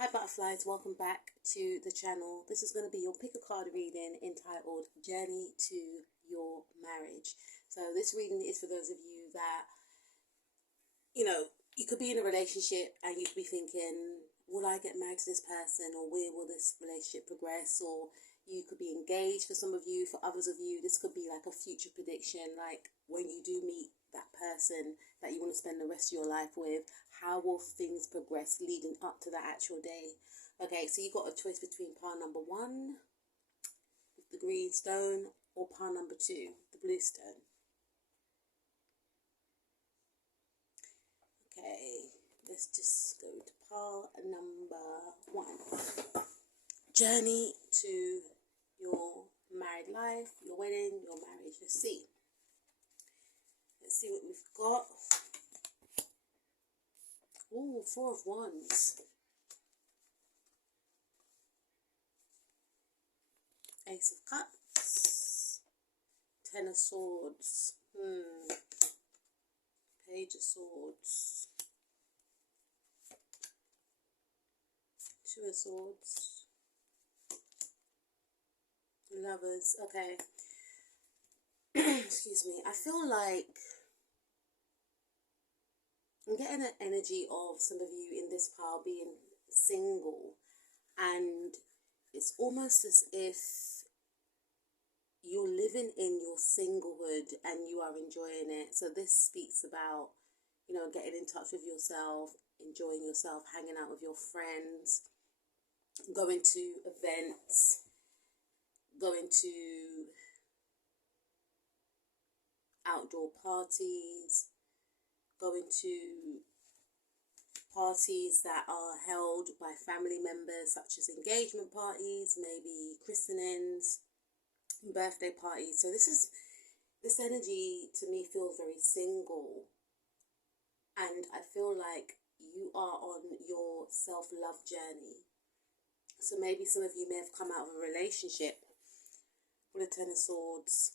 Hi Butterflies, welcome back to the channel. This is going to be your pick a card reading entitled Journey to Your Marriage. So this reading is for those of you that, you could be in a relationship and you could be thinking, will I get married to this person, or where will this relationship progress? Or you could be engaged for some of you. For others of you, this could be like a future prediction, like when you do meet that person that you want to spend the rest of your life with, how will things progress leading up to that actual day? Okay, so you've got a choice between pile number 1 with the green stone, or pile number 2, the blue stone. Okay, let's just go to pile number 1. Journey to your married life, your wedding, your marriage. Let's see what we've got. Oh, 4 of Wands. Ace of Cups. 10 of Swords. Page of Swords. 2 of Swords. Lovers. Okay. Excuse me. I feel like I'm getting an energy of some of you in this pile being single, and it's almost as if you're living in your singlehood and you are enjoying it. So this speaks about, getting in touch with yourself, enjoying yourself, hanging out with your friends, going to events, going to outdoor parties, going to parties that are held by family members, such as engagement parties, maybe christenings, birthday parties. So this energy to me feels very single, and I feel like you are on your self-love journey. So maybe some of you may have come out of a relationship with a 10 of Swords,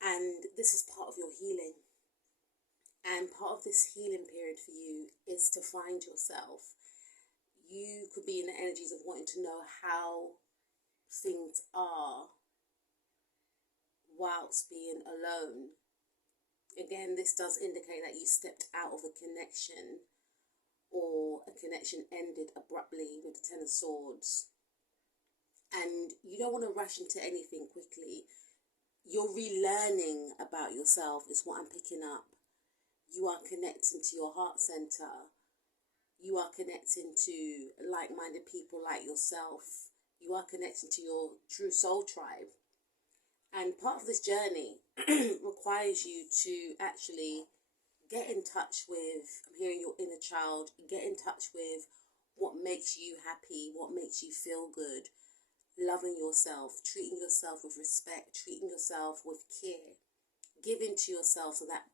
and this is part of your healing. And part of this healing period for you is to find yourself. You could be in the energies of wanting to know how things are whilst being alone. Again, this does indicate that you stepped out of a connection, or a connection ended abruptly with the 10 of Swords. And you don't want to rush into anything quickly. You're relearning about yourself is what I'm picking up. You are connecting to your heart center. You are connecting to like-minded people like yourself. You are connecting to your true soul tribe. And part of this journey requires you to actually get in touch with, I'm hearing your inner child, get in touch with what makes you happy, what makes you feel good, loving yourself, treating yourself with respect, treating yourself with care, giving to yourself, so that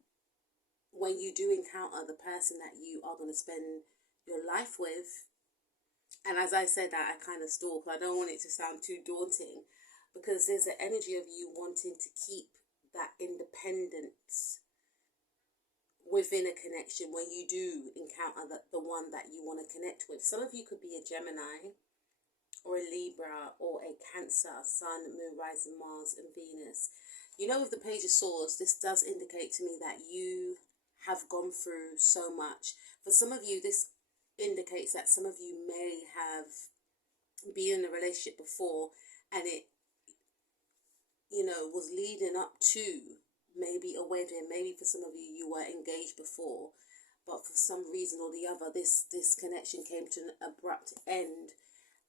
when you do encounter the person that you are going to spend your life with, and as I said that, I kind of stalk, I don't want it to sound too daunting, because there's an energy of you wanting to keep that independence within a connection when you do encounter the one that you want to connect with. Some of you could be a Gemini, or a Libra, or a Cancer, Sun, Moon, Rising, Mars, and Venus. With the Page of Swords, this does indicate to me that you have gone through so much. For some of you, this indicates that some of you may have been in a relationship before, and it, was leading up to maybe a wedding. Maybe for some of you, you were engaged before, but for some reason or the other, this connection came to an abrupt end,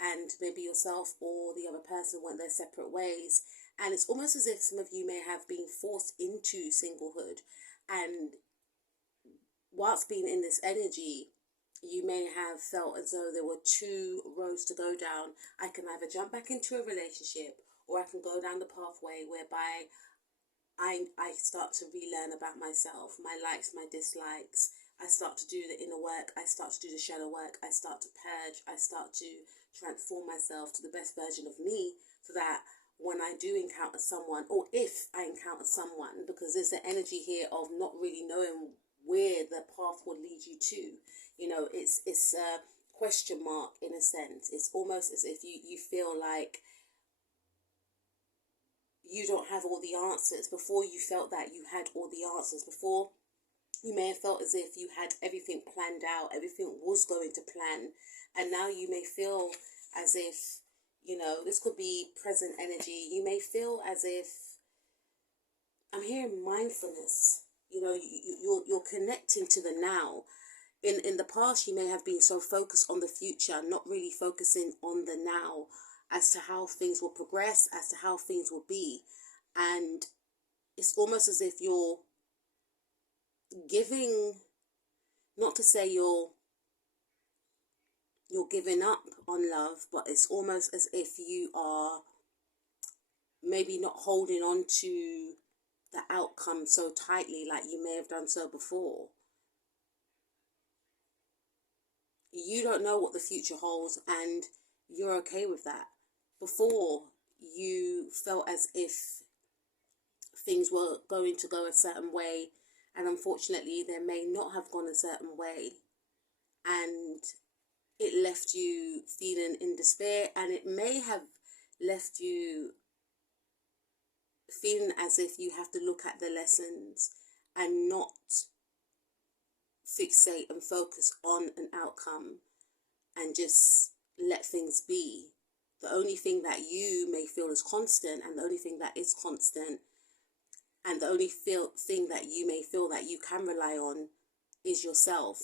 and maybe yourself or the other person went their separate ways. And it's almost as if some of you may have been forced into singlehood, and whilst being in this energy, you may have felt as though there were 2 roads to go down. I can either jump back into a relationship, or I can go down the pathway whereby I start to relearn about myself, my likes, my dislikes. I start to do the inner work. I start to do the shadow work. I start to purge. I start to transform myself to the best version of me, so that when I do encounter someone, or if I encounter someone, because there's the energy here of not really knowing where the path will lead you to. It's question mark in a sense. It's almost as if you feel like you don't have all the answers. Before, you felt that you had all the answers. Before, you may have felt as if you had everything planned out, everything was going to plan. And now you may feel as if, this could be present energy. You may feel as if, I'm hearing mindfulness. You're connecting to the now. In the past, you may have been so focused on the future, not really focusing on the now, as to how things will progress, as to how things will be. And it's almost as if you're giving, not to say you're giving up on love, but it's almost as if you are maybe not holding on to the outcome so tightly like you may have done so before. You don't know what the future holds, and you're okay with that. Before, you felt as if things were going to go a certain way, and unfortunately they may not have gone a certain way, and it left you feeling in despair, and it may have left you feeling as if you have to look at the lessons and not fixate and focus on an outcome and just let things be. The only thing that you may feel is constant, and the only thing that is constant, and the only thing that you may feel that you can rely on is yourself.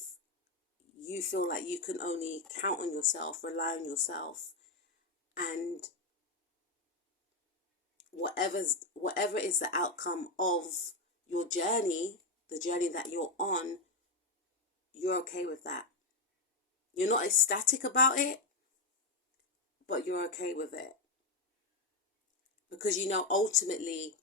You feel like you can only count on yourself, rely on yourself, and whatever is the outcome of your journey, the journey that you're on, you're okay with that. You're not ecstatic about it, but you're okay with it. Because ultimately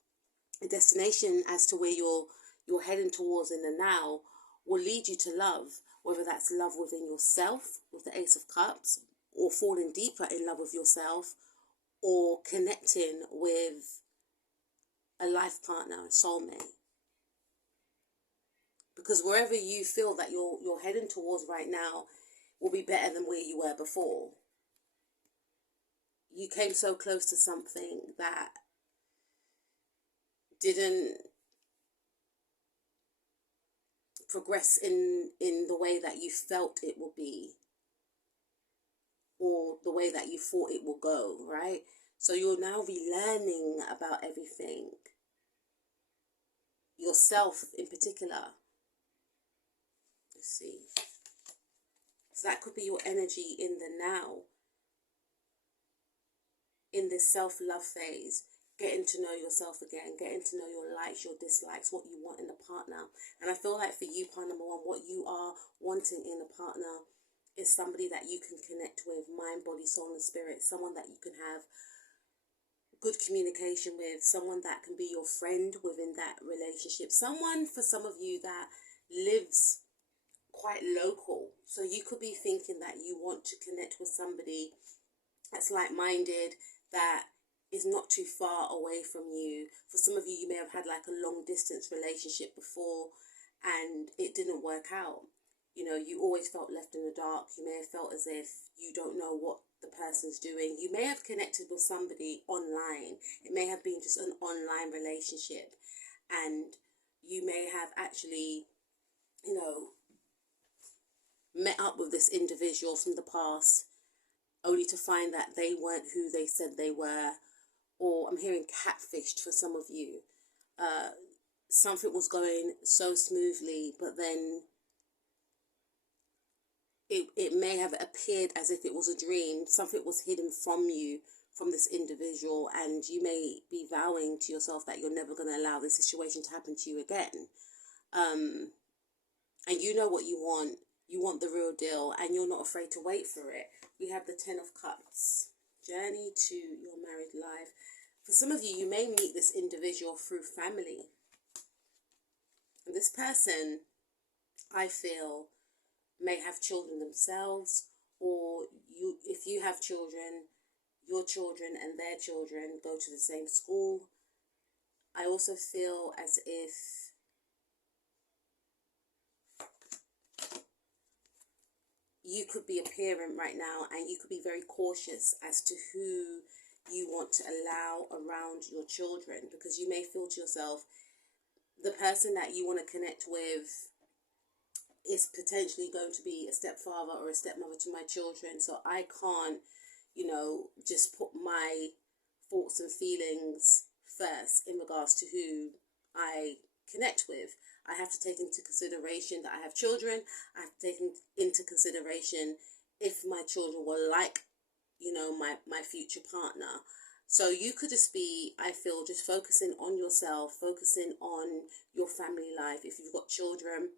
the destination as to where you're heading towards in the now will lead you to love, whether that's love within yourself with the Ace of Cups, or falling deeper in love with yourself, or connecting with a life partner, a soulmate. Because wherever you feel that you're heading towards right now will be better than where you were before. You came so close to something that didn't progress in the way that you felt it would be, or the way that you thought it will go, right? So you'll now be learning about everything, yourself in particular. Let's see. So that could be your energy in the now, in this self-love phase, getting to know yourself again, getting to know your likes, your dislikes, what you want in a partner. And I feel like for you, part number one, what you are wanting in a partner is somebody that you can connect with, mind, body, soul, and spirit, someone that you can have good communication with, someone that can be your friend within that relationship, someone, for some of you, that lives quite local. So you could be thinking that you want to connect with somebody that's like-minded, that is not too far away from you. For some of you, you may have had like a long distance relationship before and it didn't work out. You always felt left in the dark. You may have felt as if you don't know what the person's doing. You may have connected with somebody online. It may have been just an online relationship, and you may have actually, met up with this individual from the past only to find that they weren't who they said they were. Or I'm hearing catfished for some of you. Something was going so smoothly, but then it may have appeared as if it was a dream. Something was hidden from you, from this individual, and you may be vowing to yourself that you're never going to allow this situation to happen to you again. And you know what you want. You want the real deal, and you're not afraid to wait for it. We have the 10 of Cups. Journey to your married life. For some of you, you may meet this individual through family. And this person, I feel, may have children themselves, or if you have children, your children and their children go to the same school. I also feel as if you could be a parent right now, and you could be very cautious as to who you want to allow around your children, because you may feel to yourself, the person that you want to connect with is potentially going to be a stepfather or a stepmother to my children, so I can't, just put my thoughts and feelings first in regards to who I connect with. I have to take into consideration that I have children. I have to take into consideration if my children will like, my future partner. So you could just be, I feel, just focusing on yourself, focusing on your family life. If you've got children,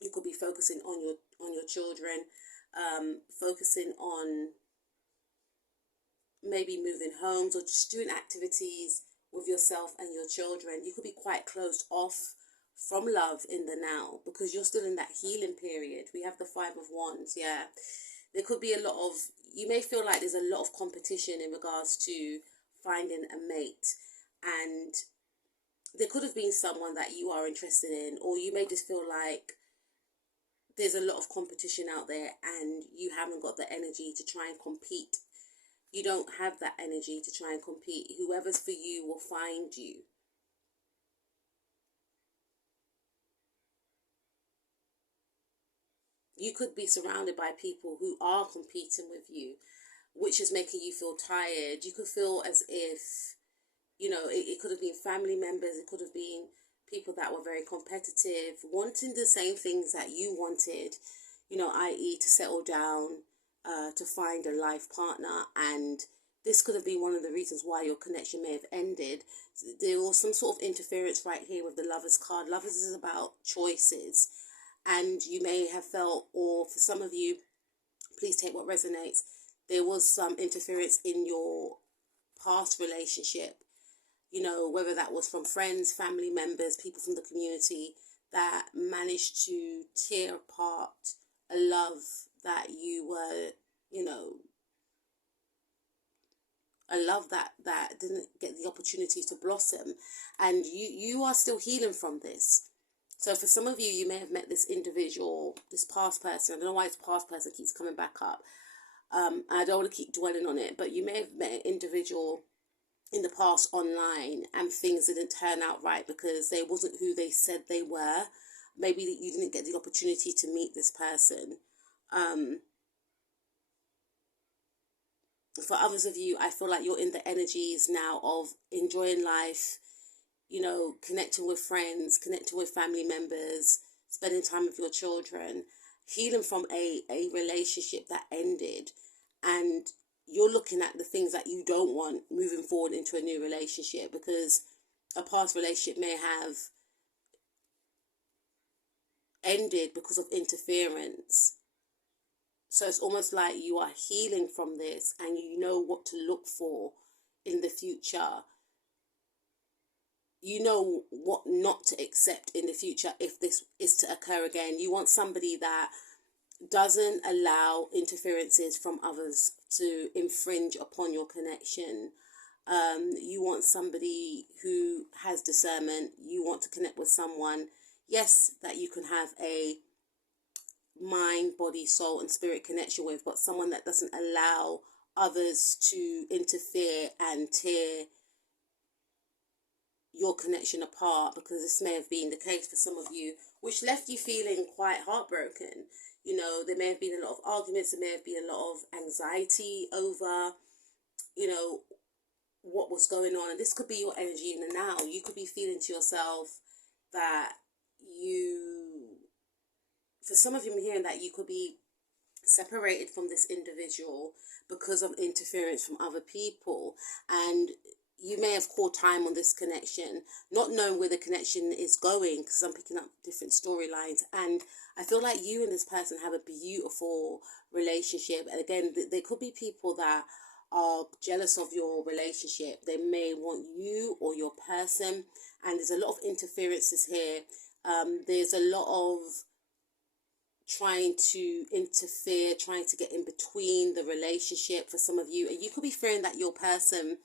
you could be focusing on your children, focusing on maybe moving homes or just doing activities with yourself and your children. You could be quite closed off from love in the now, because you're still in that healing period. We have the 5 of Wands. Yeah, there could be you may feel like there's a lot of competition in regards to finding a mate, and there could have been someone that you are interested in, or you may just feel like there's a lot of competition out there and you haven't got the energy to try and compete. You don't have that energy to try and compete. Whoever's for you will find you. You could be surrounded by people who are competing with you, which is making you feel tired. You could feel as if, it could have been family members, it could have been people that were very competitive, wanting the same things that you wanted, i.e. to settle down, to find a life partner. And this could have been one of the reasons why your connection may have ended. There was some sort of interference right here with the Lovers card. Lovers is about choices. And you may have felt, or for some of you, please take what resonates, there was some interference in your past relationship, whether that was from friends, family members, people from the community, that managed to tear apart a love that you were, a love that didn't get the opportunity to blossom. And you are still healing from this. So for some of you, you may have met this individual, this past person. I don't know why this past person keeps coming back up. I don't want to keep dwelling on it, but you may have met an individual in the past online, and things didn't turn out right because they wasn't who they said they were. Maybe you didn't get the opportunity to meet this person. For others of you, I feel like you're in the energies now of enjoying life, connecting with friends, connecting with family members, spending time with your children, healing from a relationship that ended, and you're looking at the things that you don't want moving forward into a new relationship, because a past relationship may have ended because of interference. So it's almost like you are healing from this, and you know what to look for in the future. You know what not to accept in the future if this is to occur again. You want somebody that doesn't allow interferences from others to infringe upon your connection. You want somebody who has discernment. You want to connect with someone, yes, that you can have a mind, body, soul and spirit connection with, but someone that doesn't allow others to interfere and tear your connection apart, because this may have been the case for some of you, which left you feeling quite heartbroken. There may have been a lot of arguments, there may have been a lot of anxiety over, what was going on. And this could be your energy in the now. You could be feeling to yourself that for some of you, I'm hearing that you could be separated from this individual because of interference from other people. And you may have called time on this connection, not knowing where the connection is going, because I'm picking up different storylines. And I feel like you and this person have a beautiful relationship. And again, there could be people that are jealous of your relationship. They may want you or your person. And there's a lot of interferences here. There's a lot of trying to interfere, trying to get in between the relationship for some of you. And you could be fearing that your person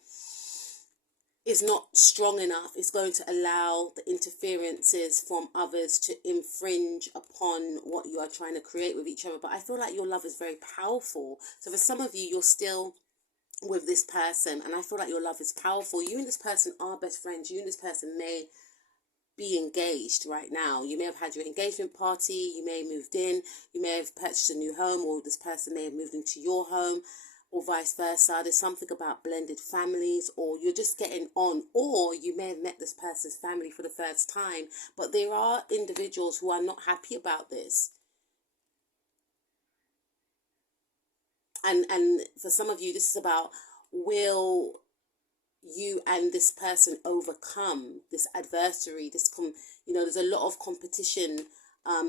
is not strong enough, it's going to allow the interferences from others to infringe upon what you are trying to create with each other. But I feel like your love is very powerful. So for some of you, you're still with this person, and I feel like your love is powerful. You and this person are best friends. You and this person may be engaged right now. You may have had your engagement party, you may have moved in, you may have purchased a new home, or this person may have moved into your home, or vice versa. There's something about blended families, or you're just getting on, or you may have met this person's family for the first time. But there are individuals who are not happy about this. And for some of you, this is about, will you and this person overcome this adversary, there's a lot of competition,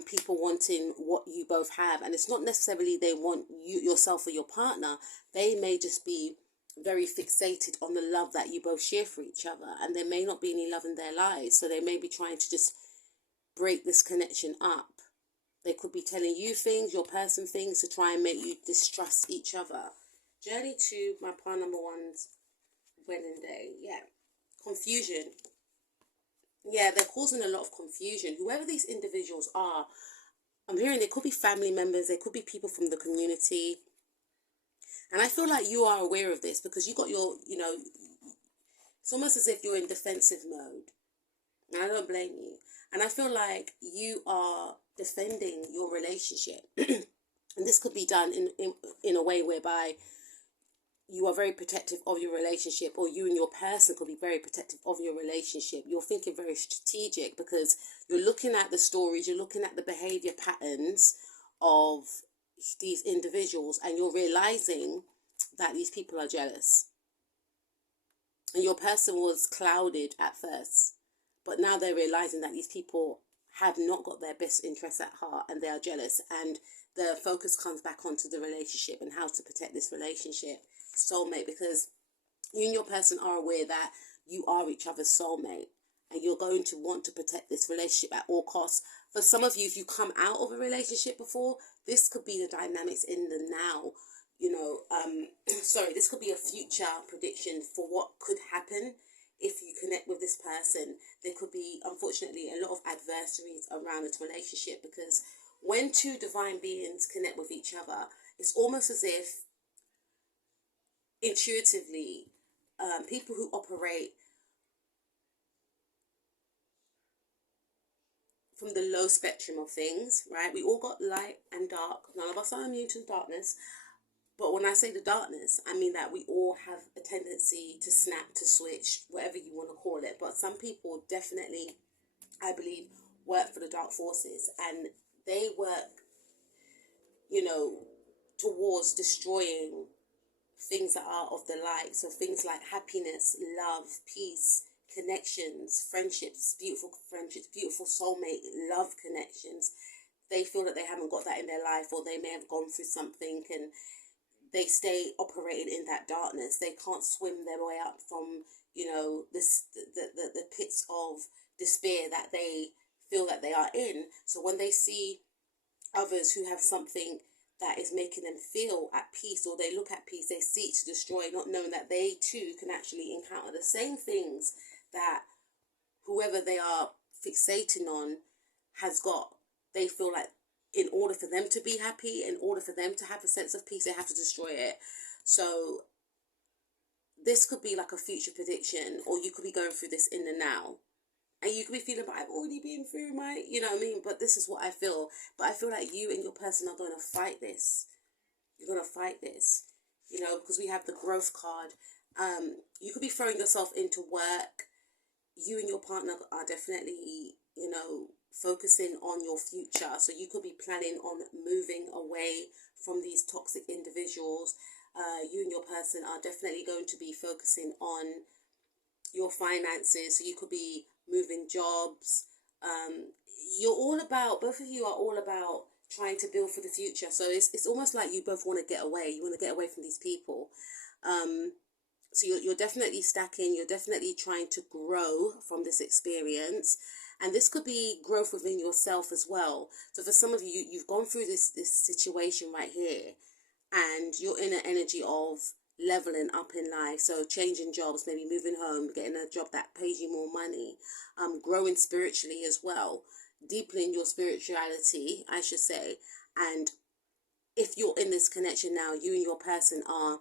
people wanting what you both have, and it's not necessarily they want you yourself or your partner. They may just be very fixated on the love that you both share for each other, and there may not be any love in their lives, so they may be trying to just break this connection up. They could be telling you things, your person things, to try and make you distrust each other. Journey to my partner number one's wedding day. Yeah. Confusion. Yeah, they're causing a lot of confusion. Whoever these individuals are, I'm hearing they could be family members, they could be people from the community. And I feel like you are aware of this because you got your, it's almost as if you're in defensive mode. And I don't blame you. And I feel like you are defending your relationship. And this could be done in a way whereby you are very protective of your relationship, or you and your person could be very protective of your relationship. You're thinking very strategic because you're looking at the stories, you're looking at the behavior patterns of these individuals, and you're realizing that these people are jealous. And your person was clouded at first, but now they're realizing that these people have not got their best interests at heart, and they are jealous. And the focus comes back onto the relationship and how to protect this relationship. Soulmate, because you and your person are aware that you are each other's soulmate, and you're going to want to protect this relationship at all costs. For some of you, if you come out of a relationship before, this could be the dynamics in the now. This could be a future prediction for what could happen if you connect with this person. There could be, unfortunately, a lot of adversaries around this relationship, because when two divine beings connect with each other, it's almost as if intuitively, people who operate from the low spectrum of things, right? We all got light and dark. None of us are immune to darkness. But when I say the darkness, I mean that we all have a tendency to snap, to switch, whatever you want to call it. But some people definitely, I believe, work for the dark forces, and they work, towards destroying things that are of the light. So things like happiness, love, peace, connections, friendships, beautiful soulmate, love connections. They feel that they haven't got that in their life, or they may have gone through something and they stay operating in that darkness. They can't swim their way up from, the pits of despair that they feel that they are in. So when they see others who have something that is making them feel at peace, or they look at peace, they seek to destroy, not knowing that they too can actually encounter the same things that whoever they are fixating on has got. They feel like in order for them to be happy, in order for them to have a sense of peace, they have to destroy it. So this could be like a future prediction, or you could be going through this in the now. And you could be feeling, but I've already been through but this is what I feel. But I feel like you and your person are going to fight this. You're going to fight this, because we have the growth card. You could be throwing yourself into work. You and your partner are definitely, focusing on your future. So you could be planning on moving away from these toxic individuals. You and your person are definitely going to be focusing on your finances. So you could be moving jobs. Both of you are all about trying to build for the future. So it's almost like you both want to get away. You want to get away from these people. So you're definitely stacking. You're definitely trying to grow from this experience. And this could be growth within yourself as well. So for some of you, you've gone through this situation right here, and you're in an energy of leveling up in life. So changing jobs, maybe moving home, getting a job that pays you more money, growing spiritually as well, deepening your spirituality, I should say. And if you're in this connection now, you and your person are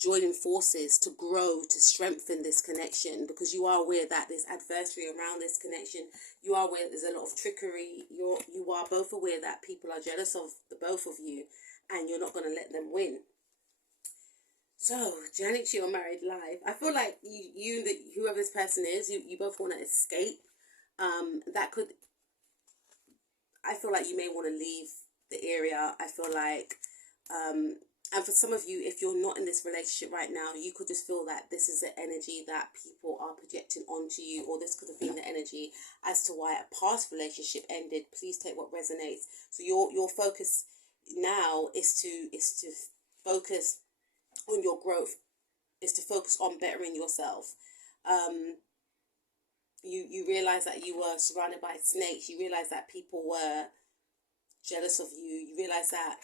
joining forces to grow, to strengthen this connection, because you are aware that there's adversary around this connection. You are aware that there's a lot of trickery. You are both aware that people are jealous of the both of you, and you're not going to let them win. So, journey to your married life. I feel like whoever this person is, you both want to escape. That could, I feel like you may want to leave the area. I feel like, and for some of you, if you're not in this relationship right now, you could just feel that this is the energy that people are projecting onto you, or this could have been the energy as to why a past relationship ended. Please take what resonates. So your focus now is to focus on your growth, is to focus on bettering yourself. You realize that you were surrounded by snakes. You realize that people were jealous of you. You realize that,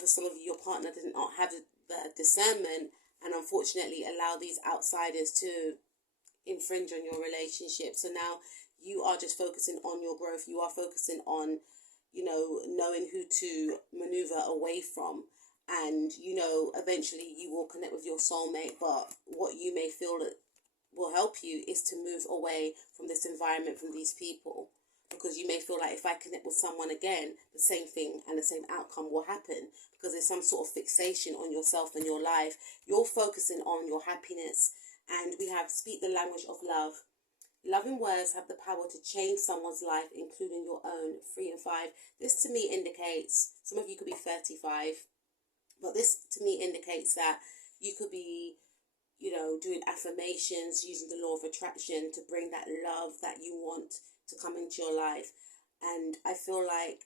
for some of you, your partner did not have the discernment, and unfortunately allow these outsiders to infringe on your relationship. So now you are just focusing on your growth. You are focusing on, knowing who to maneuver away from. And, eventually you will connect with your soulmate. But what you may feel that will help you is to move away from this environment, from these people. Because you may feel like, if I connect with someone again, the same thing and the same outcome will happen. Because there's some sort of fixation on yourself and your life. You're focusing on your happiness. And we have speak the language of love. Loving words have the power to change someone's life, including your own. 3 and 5. This to me indicates, some of you could be 35. But this to me indicates that you could be, doing affirmations, using the law of attraction to bring that love that you want to come into your life. And I feel like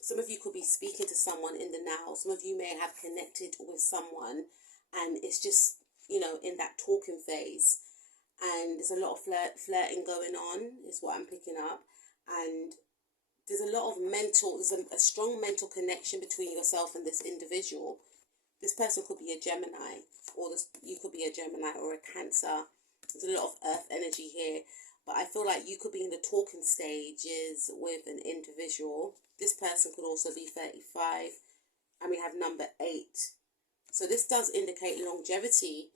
some of you could be speaking to someone in the now. Some of you may have connected with someone, and it's just, in that talking phase. And there's a lot of flirting going on, is what I'm picking up. And there's a strong mental connection between yourself and this individual. This person could be a Gemini, or you could be a Gemini or a Cancer. There's a lot of earth energy here. But I feel like you could be in the talking stages with an individual. This person could also be 35. And we have number 8. So this does indicate longevity,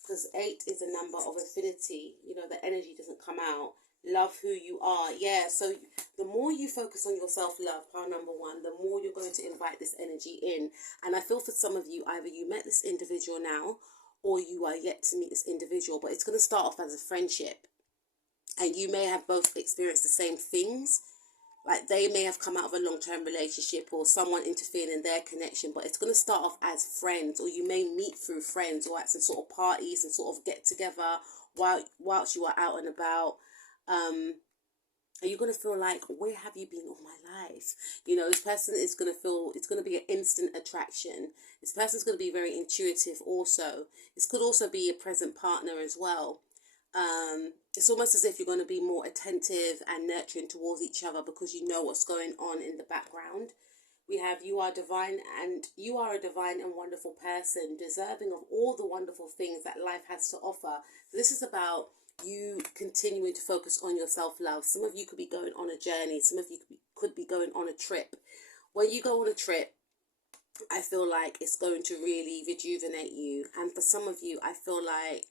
because 8 is a number of affinity. The energy doesn't come out. Love who you are. Yeah, so the more you focus on your self-love, power number 1, the more you're going to invite this energy in. And I feel for some of you, either you met this individual now, or you are yet to meet this individual. But it's going to start off as a friendship. And you may have both experienced the same things. Like they may have come out of a long-term relationship, or someone interfered in their connection. But it's going to start off as friends, or you may meet through friends, or at some sort of parties and sort of get together whilst you are out and about. Are you going to feel like, where have you been all my life? This person is going to feel, it's going to be an instant attraction. This person's going to be very intuitive also. This could also be a present partner as well. It's almost as if you're going to be more attentive and nurturing towards each other, because you know what's going on in the background. We have, you are divine, and you are a divine and wonderful person, deserving of all the wonderful things that life has to offer. This is about you continuing to focus on your self-love. Some of you could be going on a journey. Some of you could be going on a trip. When you go on a trip, I feel like it's going to really rejuvenate you. And for some of you, I feel like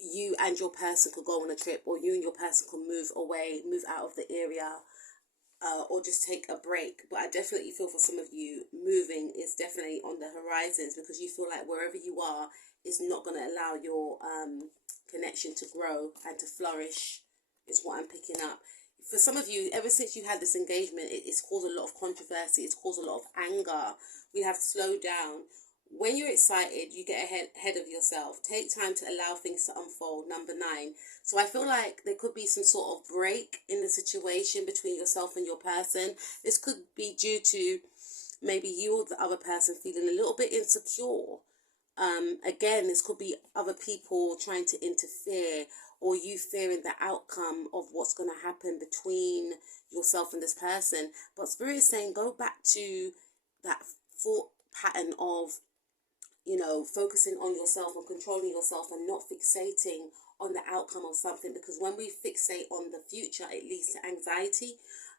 you and your person could go on a trip, or you and your person could move away, move out of the area, or just take a break. But I definitely feel for some of you, moving is definitely on the horizons, because you feel like wherever you are is not going to allow your connection to grow and to flourish, is what I'm picking up. For some of you, ever since you had this engagement, it's caused a lot of controversy. It's caused a lot of anger. We have slowed down. When you're excited, you get ahead of yourself. Take time to allow things to unfold. Number 9. So I feel like there could be some sort of break in the situation between yourself and your person. This could be due to maybe you or the other person feeling a little bit insecure. Again, this could be other people trying to interfere, or you fearing the outcome of what's going to happen between yourself and this person. But Spirit is saying, go back to that thought pattern of focusing on yourself and controlling yourself and not fixating on the outcome of something, because when we fixate on the future, it leads to anxiety.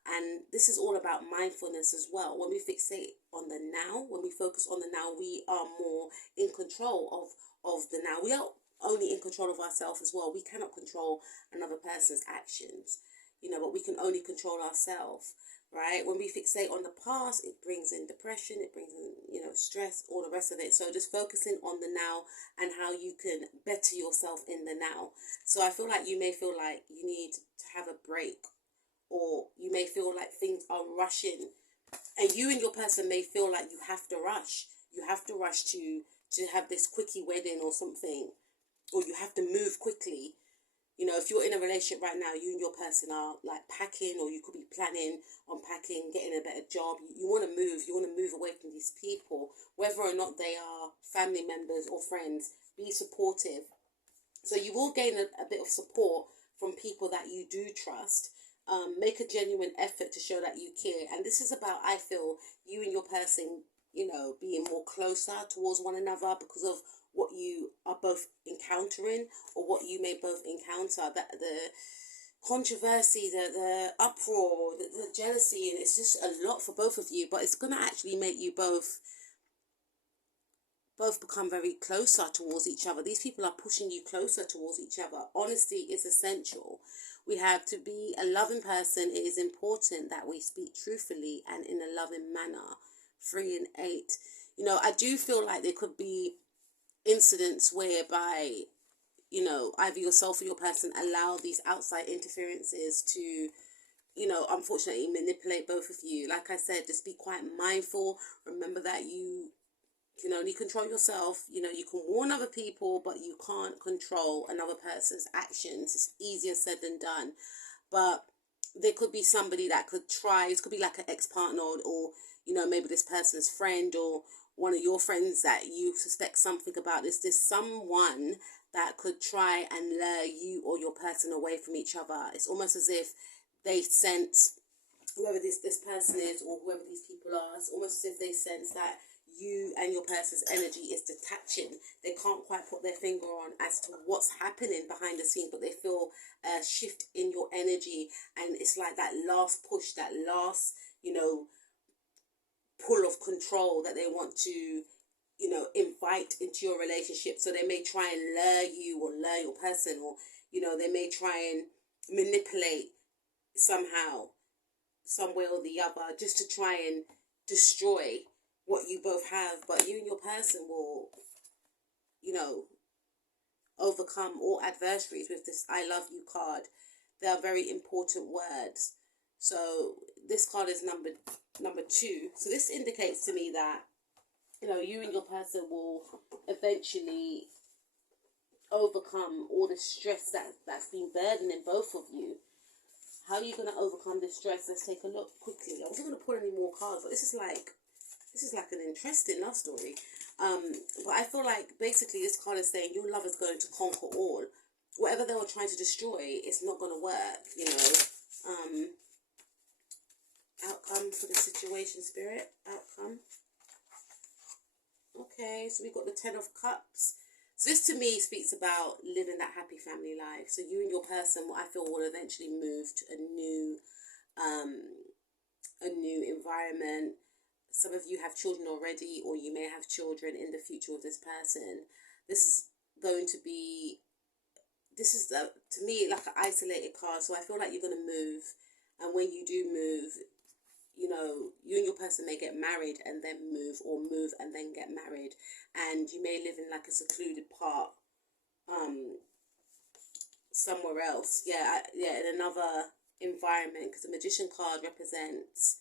And this is all about mindfulness as well. When we fixate on the now, when we focus on the now, we are more in control of the now. We are only in control of ourselves as well. We cannot control another person's actions, but we can only control ourselves, right? When we fixate on the past, it brings in depression, it brings in, stress, all the rest of it. So just focusing on the now and how you can better yourself in the now. So I feel like you may feel like you need to have a break, or you may feel like things are rushing, and you and your person may feel like you have to rush. You have to rush to have this quickie wedding or something, or you have to move quickly. If you're in a relationship right now, you and your person are like packing, or you could be planning on packing, getting a better job. You want to move. You want to move away from these people, whether or not they are family members or friends. Be supportive. So you will gain a bit of support from people that you do trust. Make a genuine effort to show that you care. And this is about, I feel, you and your person, being more closer towards one another because of what you are both encountering, or what you may both encounter. That the controversy, the uproar, the jealousy, and it's just a lot for both of you. But it's going to actually make you both become very closer towards each other. These people are pushing you closer towards each other. Honesty is essential. We have to be a loving person. It is important that we speak truthfully and in a loving manner. 3 and 8. I do feel like there could be incidents whereby, either yourself or your person allow these outside interferences to, unfortunately manipulate both of you. Like I said, just be quite mindful. Remember that you can only control yourself. You can warn other people, but you can't control another person's actions. It's easier said than done. But there could be somebody that could try. It could be like an ex-partner, or maybe this person's friend, or one of your friends that you suspect something about. There's someone that could try and lure you or your person away from each other. It's almost as if they sense, whoever this person is, or whoever these people are, it's almost as if they sense that you and your person's energy is detaching. They can't quite put their finger on as to what's happening behind the scenes, but they feel a shift in your energy, and it's like that last push, that last, pull of control that they want to, invite into your relationship. So they may try and lure you or lure your person, or, they may try and manipulate somehow, some way or the other, just to try and destroy what you both have. But you and your person will, overcome all adversaries with this I love you card. They are very important words. So this card is number 2. So this indicates to me that, you and your person will eventually overcome all the stress that's been burdening both of you. How are you going to overcome this stress? Let's take a look quickly. I wasn't going to pull any more cards, but this is like an interesting love story. But I feel like basically this card is saying your love is going to conquer all. Whatever they were trying to destroy, it's not going to work, Outcome for the situation, Spirit. Outcome. Okay, so we got the 10 of Cups. So this to me speaks about living that happy family life. So you and your person, I feel, will eventually move to a new environment. Some of you have children already, or you may have children in the future with this person. This is to me, like an isolated card. So I feel like you're going to move. And when you do move, you and your person may get married and then move, or move and then get married. And you may live in like a secluded part, somewhere else. In another environment. Because the Magician card represents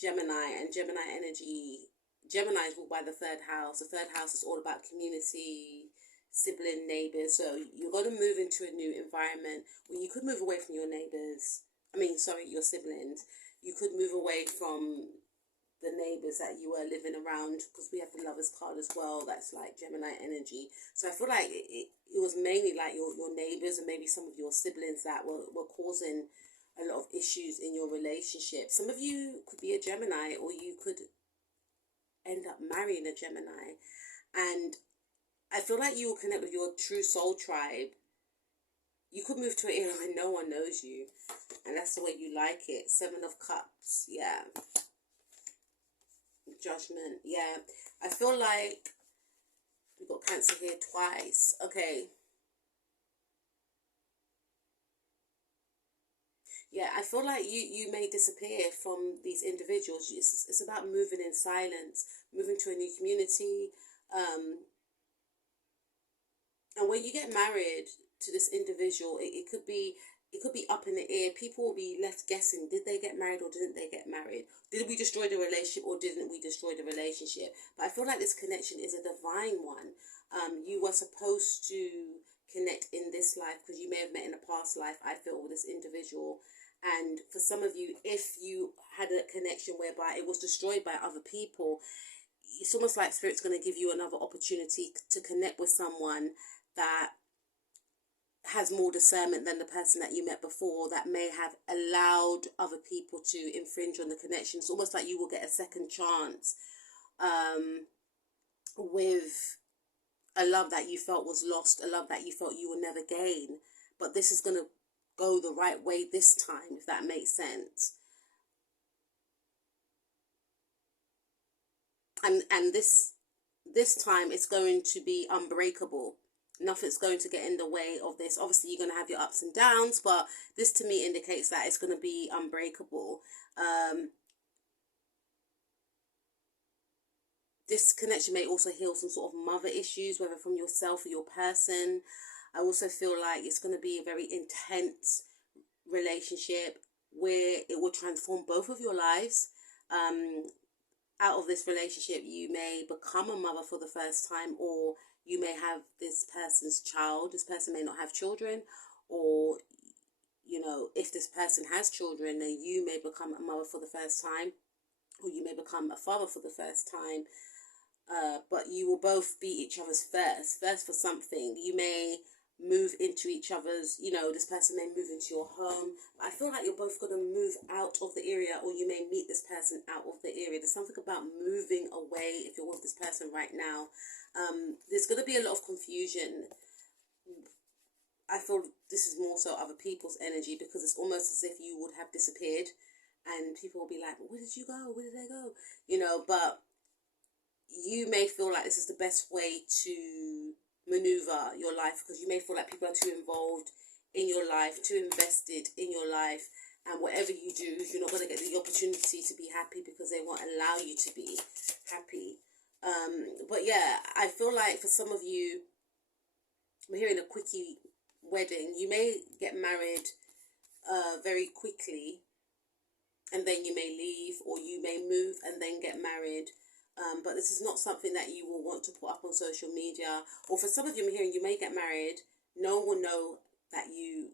Gemini, and Gemini energy. Gemini is ruled by the 3rd house. The 3rd house is all about community, sibling, neighbors. So you're going to move into a new environment where you could move away from your neighbors. Your siblings. You could move away from the neighbors that you were living around, because we have the Lovers card as well. That's like Gemini energy. So I feel like it was mainly like your neighbors and maybe some of your siblings that were causing a lot of issues in your relationship. Some of you could be a Gemini, or you could end up marrying a Gemini. And I feel like you will connect with your true soul tribe. You could move to an area where no one knows you, and that's the way you like it. 7 of Cups, yeah. Judgment, yeah. I feel like we got Cancer here twice. Okay. Yeah, I feel like you may disappear from these individuals. It's about moving in silence, moving to a new community. And when you get married to this individual, it could be up in the air. People will be left guessing: did they get married or didn't they get married? Did we destroy the relationship or didn't we destroy the relationship? But I feel like this connection is a divine one. You were supposed to connect in this life because you may have met in a past life. I feel with this individual. And for some of you, if you had a connection whereby it was destroyed by other people, it's almost like Spirit's going to give you another opportunity to connect with someone that has more discernment than the person that you met before, that may have allowed other people to infringe on the connection. It's almost like you will get a second chance with a love that you felt was lost, a love that you felt you will never gain. But this is going to go the right way this time, if that makes sense. And this time it's going to be unbreakable. Nothing's going to get in the way of this. Obviously, you're going to have your ups and downs, but this to me indicates that it's going to be unbreakable. This connection may also heal some sort of mother issues, whether from yourself or your person. I also feel like it's going to be a very intense relationship where it will transform both of your lives. Out of this relationship, you may become a mother for the first time, or you may have this person's child. This person may not have children, or, you know, if this person has children, then you may become a mother for the first time, or you may become a father for the first time. But you will both be each other's first for something. You may move into each other's, you know, this person may move into your home. I feel like you're both going to move out of the area, or you may meet this person out of the area. There's something about moving away if you're with this person right now. There's going to be a lot of confusion. I feel this is more so other people's energy, because it's almost as if you would have disappeared and people will be like, where did you go? Where did they go? You know, but you may feel like this is the best way to maneuver your life, because you may feel like people are too involved in your life, too invested in your life, and whatever you do, you're not going to get the opportunity to be happy because they won't allow you to be happy. But yeah, I feel like for some of you, I'm hearing a quickie wedding. You may get married very quickly, and then you may leave, or you may move and then get married. But this is not something that you will want to put up on social media. Or for some of you, I'm hearing you may get married. No one will know that you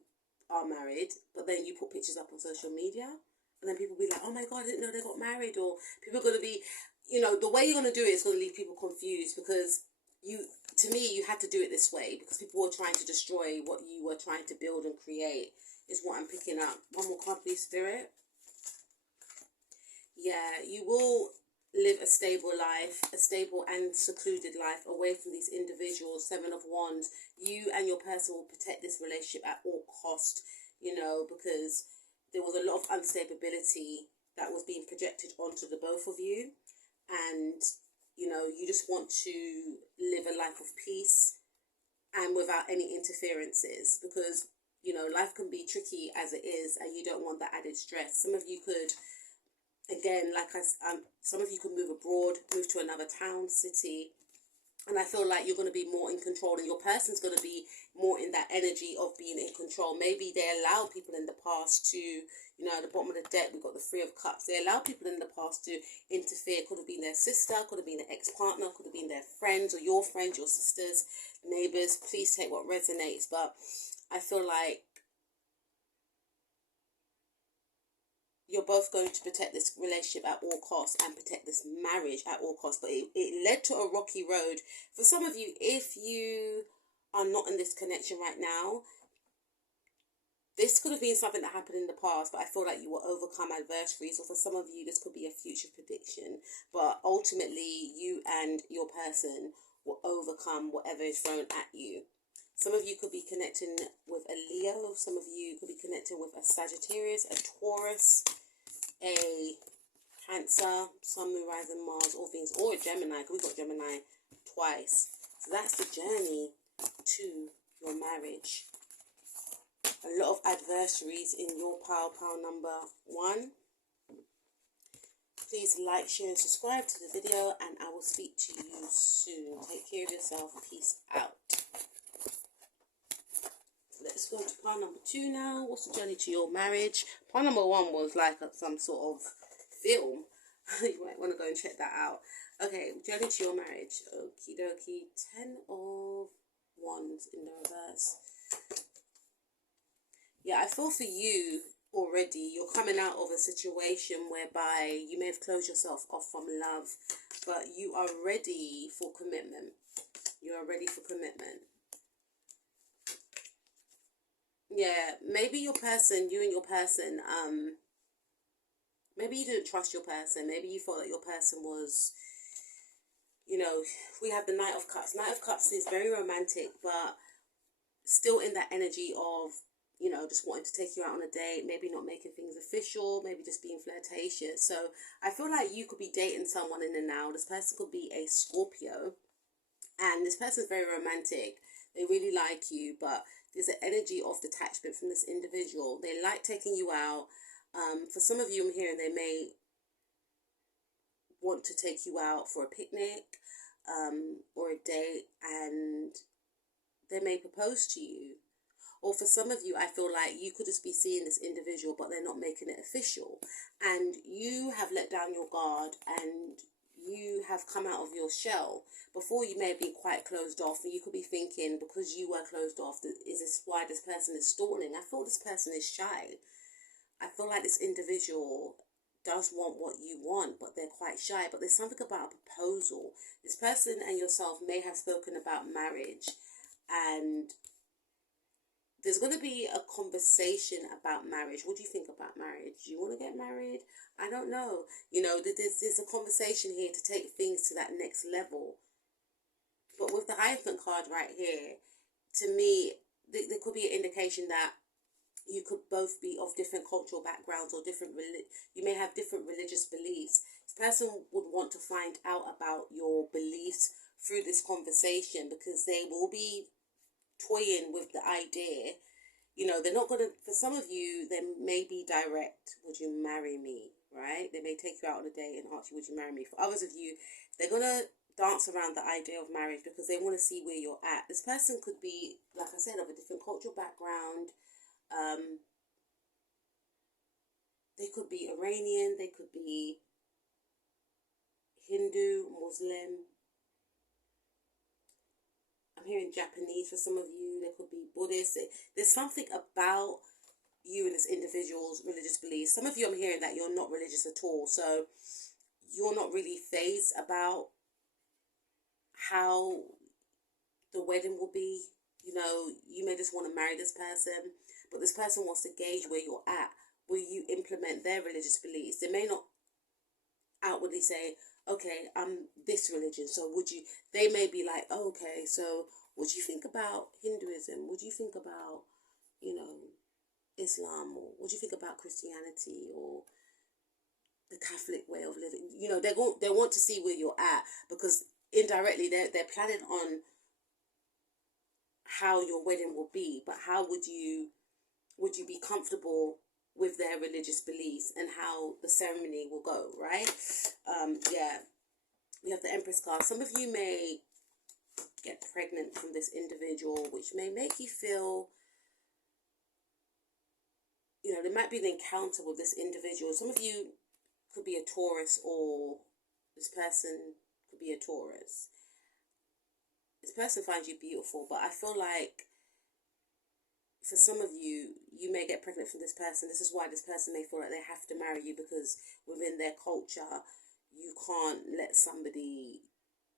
are married, but then you put pictures up on social media, and then people will be like, oh my God, I didn't know they got married. Or people are going to be, you know, the way you're going to do it is going to leave people confused, because to me, you had to do it this way because people were trying to destroy what you were trying to build and create, is what I'm picking up. One more card, please, Spirit. Yeah, you will live a stable life, a stable and secluded life away from these individuals. 7 of Wands. You and your person will protect this relationship at all cost, you know, because there was a lot of instability that was being projected onto the both of you. And, you know, you just want to live a life of peace and without any interferences, because, you know, life can be tricky as it is, and you don't want that added stress. Some of you could, again, like some of you could move abroad, move to another town, city, and I feel like you're going to be more in control, and your person's going to be more in that energy of being in control. Maybe they allowed people in the past to, you know, at the bottom of the deck, we've got the 3 of Cups. They allowed people in the past to interfere. Could have been their sister, could have been their ex-partner, could have been their friends, or your friends, your sisters, neighbours. Please take what resonates. But I feel like you're both going to protect this relationship at all costs and protect this marriage at all costs. But it led to a rocky road. For some of you, if you are not in this connection right now, this could have been something that happened in the past, but I feel like you will overcome adversaries. Or for some of you, this could be a future prediction. But ultimately, you and your person will overcome whatever is thrown at you. Some of you could be connecting with a Leo. Some of you could be connecting with a Sagittarius, a Taurus, a Cancer, Sun, Moon, Rising, Mars, all things, or a Gemini, because we got Gemini twice. So that's the journey to your marriage. A lot of adversaries in your pile number 1. Please like, share, and subscribe to the video, and I will speak to you soon. Take care of yourself. Peace out. Let's go to pile number 2 now. What's the journey to your marriage? Pile number 1 was like some sort of film. You might want to go and check that out. Okay, journey to your marriage. Okie dokie. 10 of Wands in the reverse. Yeah, I feel for you already. You're coming out of a situation whereby you may have closed yourself off from love, but you are ready for commitment. You are ready for commitment. Yeah, maybe your person, you and your person, maybe you didn't trust your person. Maybe you thought that your person was, you know, we have the Knight of Cups. Knight of Cups is very romantic, but still in that energy of, you know, just wanting to take you out on a date, maybe not making things official, maybe just being flirtatious. So I feel like you could be dating someone in the now. This person could be a Scorpio, and this person is very romantic. They really like you, but there's an energy of detachment from this individual. They like taking you out. For some of you, I'm hearing they may want to take you out for a picnic or a date, and they may propose to you. Or for some of you, I feel like you could just be seeing this individual, but they're not making it official. And you have let down your guard, and you have come out of your shell. Before, you may have been quite closed off, and you could be thinking, because you were closed off, is this why this person is stalling? I feel this person is shy. I feel like this individual does want what you want, but they're quite shy. But there's something about a proposal. This person and yourself may have spoken about marriage, and there's going to be a conversation about marriage. What do you think about marriage? Do you want to get married? I don't know. You know, there's a conversation here to take things to that next level. But with the Hierophant card right here, to me, there could be an indication that you could both be of different cultural backgrounds, or you may have different religious beliefs. This person would want to find out about your beliefs through this conversation, because they will be toying with the idea. You know, they're not going to, for some of you, they may be direct. Would you marry me? Right? They may take you out on a date and ask you, would you marry me? For others of you, they're going to dance around the idea of marriage because they want to see where you're at. This person could be, like I said, of a different cultural background. They could be Iranian, they could be Hindu, Muslim. I'm hearing Japanese for some of you. There could be Buddhist. There's something about you and this individual's religious beliefs. Some of you, I'm hearing that you're not religious at all. So you're not really phased about how the wedding will be. You know, you may just want to marry this person, but this person wants to gauge where you're at. Will you implement their religious beliefs? They may not outwardly say, okay, I'm this religion, so would you, they may be like, oh, okay, so what do you think about Hinduism? What do you think about, you know, Islam? Or what do you think about Christianity, or the Catholic way of living? You know, they want to see where you're at, because indirectly they're planning on how your wedding will be. But how would you be comfortable with their religious beliefs and how the ceremony will go, right? Yeah, we have the Empress card. Some of you may get pregnant from this individual, which may make you feel, you know, there might be an encounter with this individual. Some of you could be a Taurus, or this person could be a Taurus. This person finds you beautiful, but I feel like for some of you, you may get pregnant from this person. This is why this person may feel like they have to marry you, because within their culture, you can't let somebody,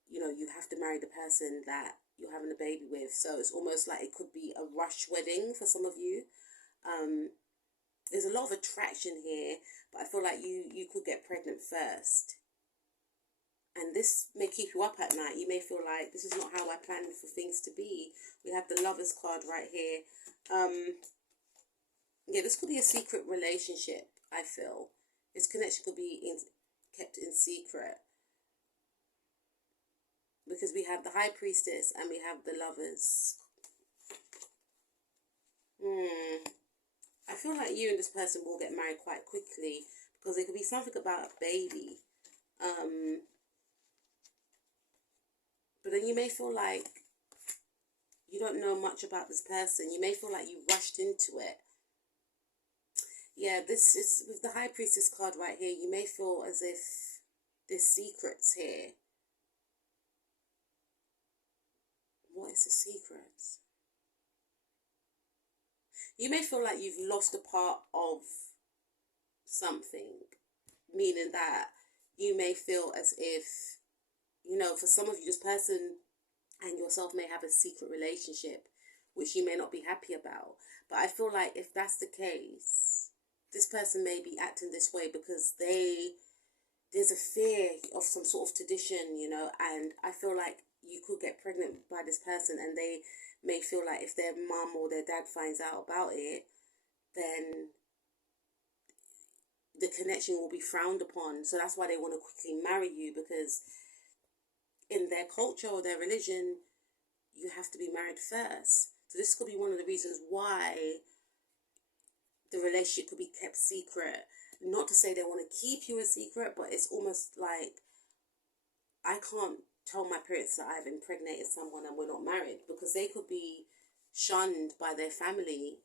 you know, you have to marry the person that you're having a baby with. So it's almost like it could be a rush wedding for some of you. There's a lot of attraction here, but I feel like you could get pregnant first. And this may keep you up at night. You may feel like this is not how I planned for things to be. We have the Lovers card right here. Yeah, this could be a secret relationship, I feel. This connection could be kept in secret. Because we have the High Priestess and we have the Lovers. I feel like you and this person will get married quite quickly. Because it could be something about a baby. But then you may feel like you don't know much about this person. You may feel like you rushed into it. Yeah, this is with the High Priestess card right here. You may feel as if there's secrets here. What is the secrets? You may feel like you've lost a part of something, meaning that you may feel as if, you know, for some of you, this person and yourself may have a secret relationship, which you may not be happy about. But I feel like if that's the case, this person may be acting this way because there's a fear of some sort of tradition, you know, and I feel like you could get pregnant by this person and they may feel like if their mum or their dad finds out about it, then the connection will be frowned upon. So that's why they want to quickly marry you, because in their culture or their religion, you have to be married first. So this could be one of the reasons why the relationship could be kept secret. Not to say they want to keep you a secret, but it's almost like I can't tell my parents that I've impregnated someone and we're not married, because they could be shunned by their family.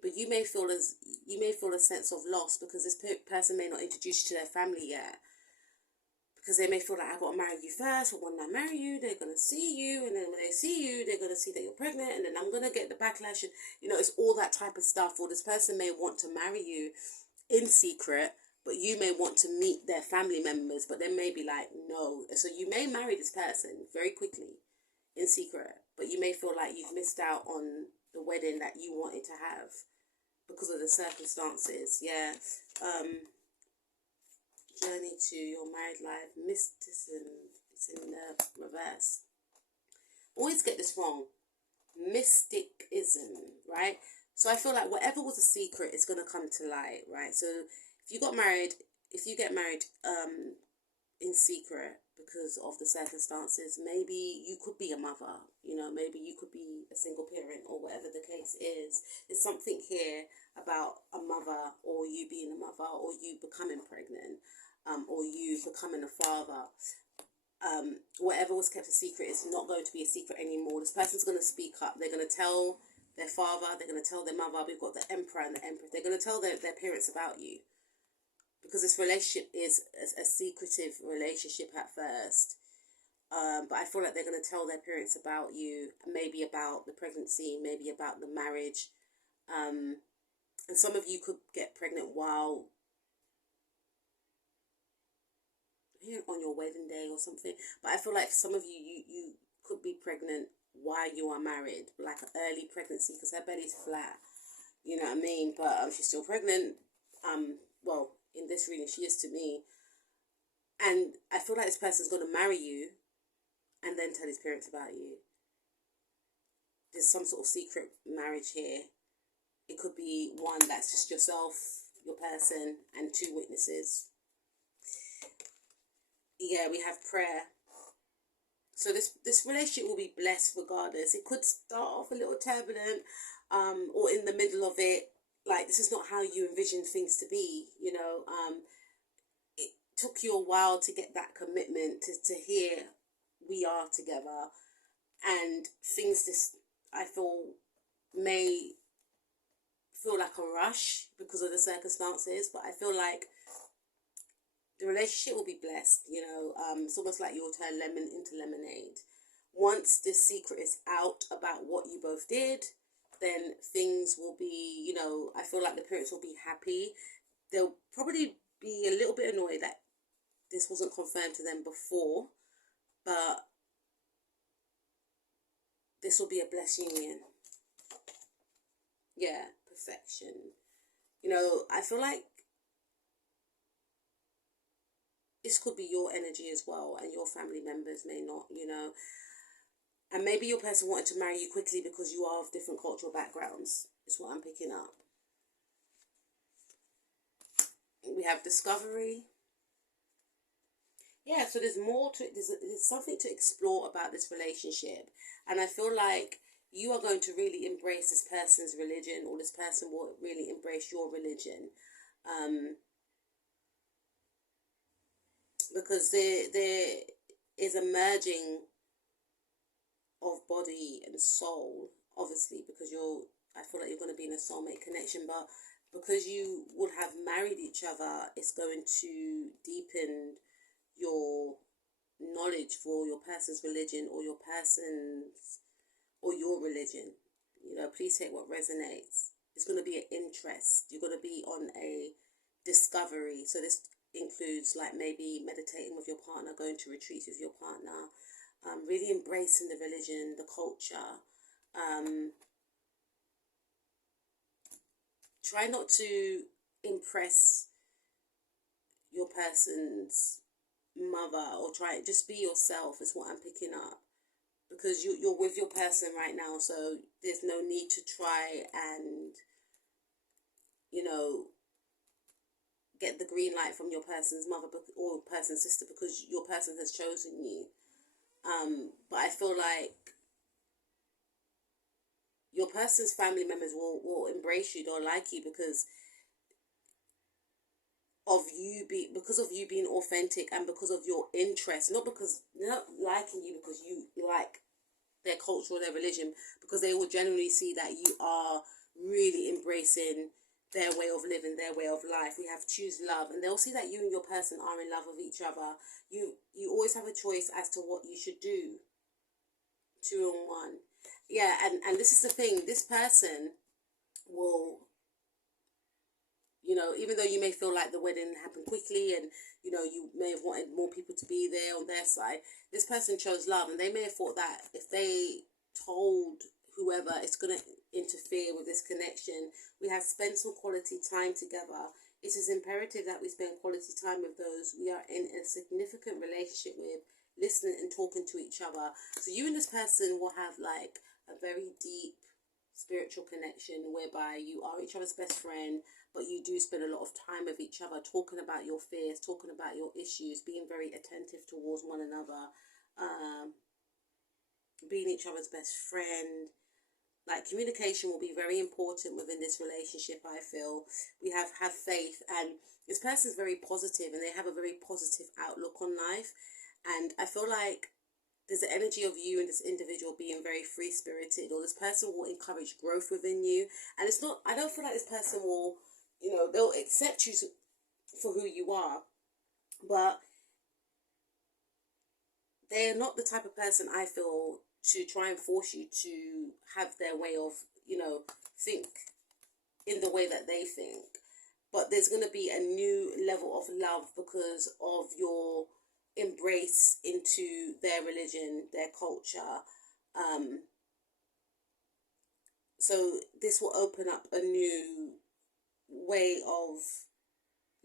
But you may feel a sense of loss because this person may not introduce you to their family yet. Because they may feel like, I got to marry you first, or when I marry you, they're going to see you, and then when they see you, they're going to see that you're pregnant, and then I'm going to get the backlash, and, you know, it's all that type of stuff. Or this person may want to marry you in secret, but you may want to meet their family members, but they may be like, no. So you may marry this person very quickly in secret, but you may feel like you've missed out on the wedding that you wanted to have because of the circumstances. Yeah. Journey to your married life. Mysticism. It's in the reverse. Always get this wrong. Mysticism, right? So I feel like whatever was a secret is going to come to light, right? So if you get married in secret because of the circumstances, maybe you could be a mother, you know, maybe you could be a single parent, or whatever the case is. There's something here about a mother, or you being a mother, or you becoming pregnant, or you becoming a father. Whatever was kept a secret is not going to be a secret anymore. This person's going to speak up. They're going to tell their father, they're going to tell their mother. We've got the Emperor and the Empress. They're going to tell their parents about you, because this relationship is a secretive relationship at first. But I feel like they're going to tell their parents about you, maybe about the pregnancy, maybe about the marriage. And some of you could get pregnant while on your wedding day or something. But I feel like some of you could be pregnant while you are married, like an early pregnancy, because her belly's flat. You know what I mean? But she's still pregnant. Well, in this reading, she is to me. And I feel like this person's going to marry you and then tell his parents about you. There's some sort of secret marriage here. It could be one that's just yourself, your person, and 2 witnesses. Yeah, we have prayer. So this relationship will be blessed regardless. It could start off a little turbulent, or in the middle of it, like this is not how you envision things to be, you know. It took you a while to get that commitment to hear we are together, and things this I feel may feel like a rush because of the circumstances, but I feel like the relationship will be blessed, you know. It's almost like you'll turn lemon into lemonade. Once this secret is out about what you both did, then things will be, you know, I feel like the parents will be happy. They'll probably be a little bit annoyed that this wasn't confirmed to them before, but this will be a blessed union. Yeah, perfection. You know, I feel like this could be your energy as well, and your family members may not, And maybe your person wanted to marry you quickly because you are of different cultural backgrounds. Is what I'm picking up. We have discovery. Yeah, so there's more to it. There's something to explore about this relationship. And I feel like you are going to really embrace this person's religion, or this person will really embrace your religion. Because there is a merging of body and soul, obviously, because I feel like you're going to be in a soulmate connection, but because you would have married each other, it's going to deepen your knowledge for your person's religion, or your religion. Please take what resonates. It's going to be an interest. You're going to be on a discovery. So this includes like maybe meditating with your partner, going to retreats with your partner, really embracing the religion, the culture. Try not to impress your person's mother, or just be yourself is what I'm picking up, because you're with your person right now, so there's no need to try and get the green light from your person's mother or person's sister, because your person has chosen you. But I feel like your person's family members will embrace you, they'll like you because of you being authentic, and because of your interest, not because they're not liking you because you like their culture or their religion, because they will generally see that you are really embracing their way of living, their way of life. We have choose love, and they'll see that you and your person are in love with each other. You always have a choice as to what you should do. 2 and 1. Yeah, and this is the thing, this person will, even though you may feel like the wedding happened quickly, and you may have wanted more people to be there on their side, this person chose love, and they may have thought that if they told whoever, it's going to interfere with this connection. We have spent some quality time together. It is imperative that we spend quality time with those we are in a significant relationship with, listening and talking to each other. So you and this person will have like a very deep spiritual connection, whereby you are each other's best friend, but you do spend a lot of time with each other, talking about your fears, talking about your issues, being very attentive towards one another, being each other's best friend. Like, communication will be very important within this relationship, I feel. We have faith, and this person's very positive, and they have a very positive outlook on life. And I feel like there's the energy of you and this individual being very free-spirited, or this person will encourage growth within you. And I don't feel like this person will, they'll accept you for who you are, but they're not the type of person, I feel, to try and force you to have their way of, think in the way that they think. But there's going to be a new level of love because of your embrace into their religion, their culture. So this will open up a new way of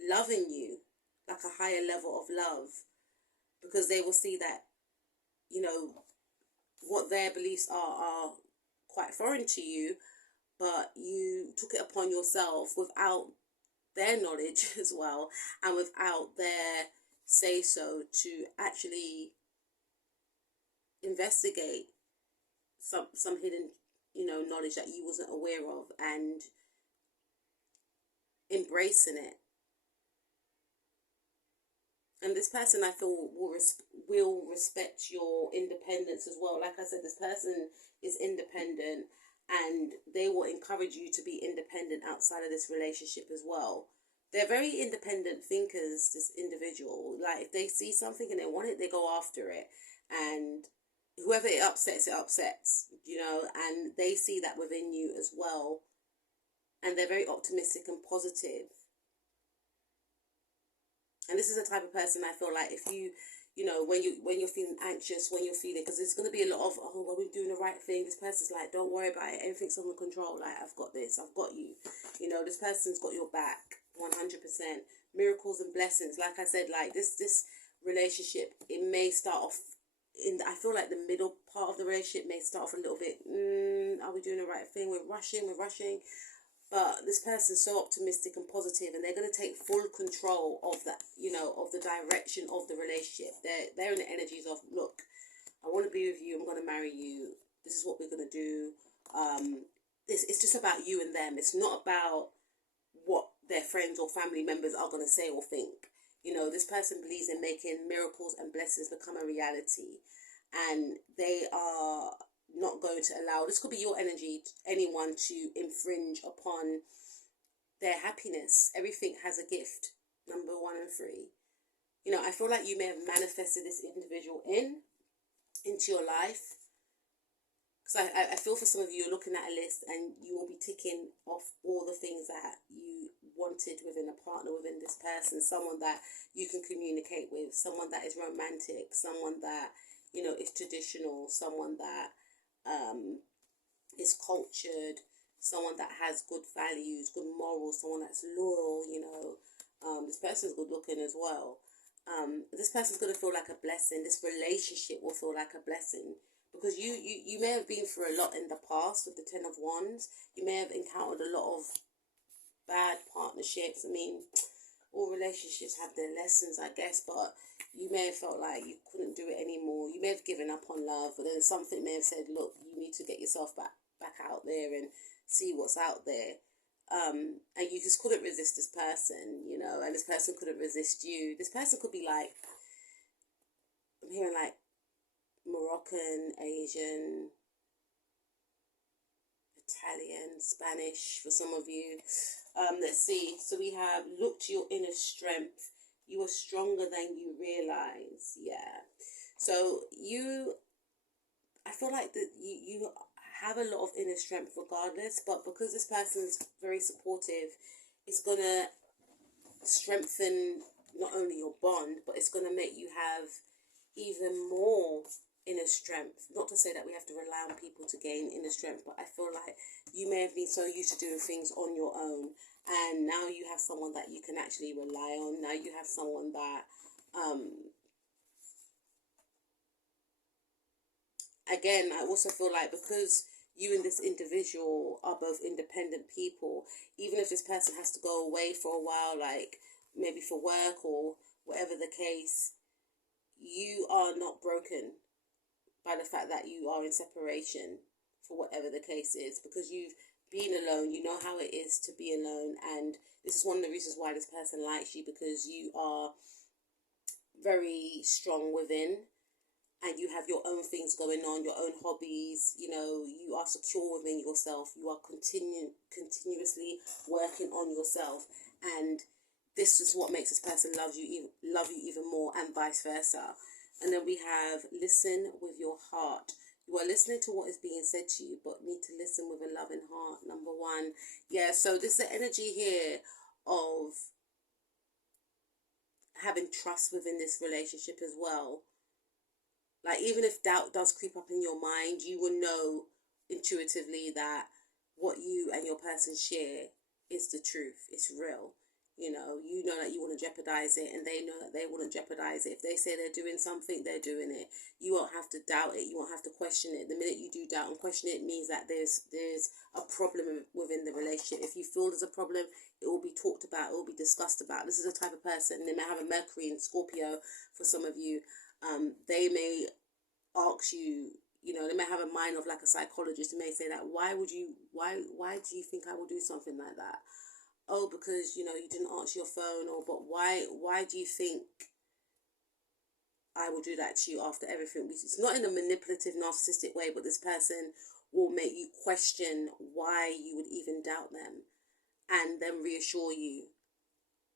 loving you, like a higher level of love, because they will see that, what their beliefs are quite foreign to you, but you took it upon yourself without their knowledge as well, and without their say so, to actually investigate some hidden knowledge that you wasn't aware of, and embracing it. And this person, I feel, will respect your independence as well. Like I said, this person is independent, and they will encourage you to be independent outside of this relationship as well. They're very independent thinkers, this individual. Like, if they see something and they want it, they go after it. And whoever it upsets, and they see that within you as well. And they're very optimistic and positive. And this is the type of person, I feel like, if you, when you're feeling anxious, when you're feeling, because there's going to be a lot of, are we doing the right thing? This person's like, don't worry about it. Everything's under control. Like, I've got this. I've got you. This person's got your back 100%. miracles and blessings. Like I said, like this relationship, it may start off I feel like the middle part of the relationship may start off a little bit, are we doing the right thing? We're rushing. But this person's so optimistic and positive, and they're going to take full control of that, of the direction of the relationship. They're in the energies of, look, I want to be with you. I'm going to marry you. This is what we're going to do. It's just about you and them. It's not about what their friends or family members are going to say or think. This person believes in making miracles and blessings become a reality, and they are not going to allow, this could be your energy, anyone to infringe upon their happiness. Everything has a gift, number 1 and 3. I feel like you may have manifested this individual into your life, because I feel for some of you, you're looking at a list and you will be ticking off all the things that you wanted within a partner, within this person. Someone that you can communicate with, someone that is romantic, someone that is traditional, someone that is cultured, someone that has good values, good morals, someone that's loyal. This person's good looking as well. This person's going to feel like a blessing. This relationship will feel like a blessing, because you may have been through a lot in the past with the 10 of Wands. You may have encountered a lot of bad partnerships. I mean, all relationships have their lessons, I guess, but you may have felt like you couldn't do it anymore. You may have given up on love, but then something may have said, look, you need to get yourself back out there and see what's out there. And you just couldn't resist this person, and this person couldn't resist you. This person could be like, I'm hearing like Moroccan, Asian, Italian, Spanish for some of you. Let's see. So we have, look to your inner strength. You are stronger than you realize. Yeah. So I feel like that you have a lot of inner strength regardless, but because this person's very supportive, it's going to strengthen not only your bond, but it's going to make you have even more inner strength. Not to say that we have to rely on people to gain inner strength, but I feel like you may have been so used to doing things on your own, and now you have someone that you can actually rely on. Now you have someone that again, I also feel like, because you and this individual are both independent people, even if this person has to go away for a while, like maybe for work or whatever the case, you are not broken by the fact that you are in separation, for whatever the case is, because you've been alone. You know how it is to be alone, and this is one of the reasons why this person likes you, because you are very strong within, and you have your own things going on, your own hobbies. You are secure within yourself. You are continuously working on yourself, and this is what makes this person love you even more, and vice versa. And then we have, listen with your heart. You are listening to what is being said to you, but need to listen with a loving heart, number 1. Yeah, so this is the energy here of having trust within this relationship as well. Like, even if doubt does creep up in your mind, you will know intuitively that what you and your person share is the truth. It's real. You know that you want to jeopardize it, and they know that they wouldn't jeopardize it. If they say they're doing something, they're doing it. You won't have to doubt it. You won't have to question it. The minute you do doubt and question it, means that there's a problem within the relationship. If you feel there's a problem, it will be talked about. It will be discussed about. This is the type of person. They may have a Mercury in Scorpio for some of you. They may ask you. They may have a mind of like a psychologist. They may say that, why do you think I will do something like that? Oh, because you didn't answer your phone, or but why do you think I will do that to you after everything? It's not in a manipulative, narcissistic way, but this person will make you question why you would even doubt them, and then reassure you,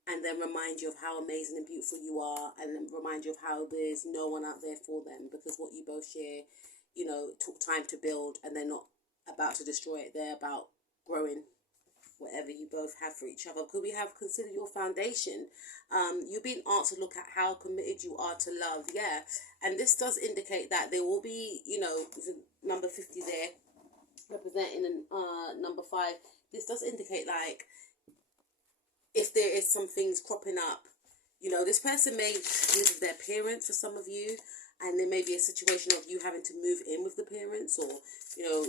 and then remind you of how amazing and beautiful you are, and then remind you of how there's no one out there for them, because what you both share, took time to build, and they're not about to destroy it. They're about growing whatever you both have for each other. Could we have considered your foundation? You're being asked to look at how committed you are to love. Yeah. And this does indicate that there will be, number 50 there, representing number 5. This does indicate, like, if there is some things cropping up, you know, this person may live with their parents for some of you, and there may be a situation of you having to move in with the parents, or, you know,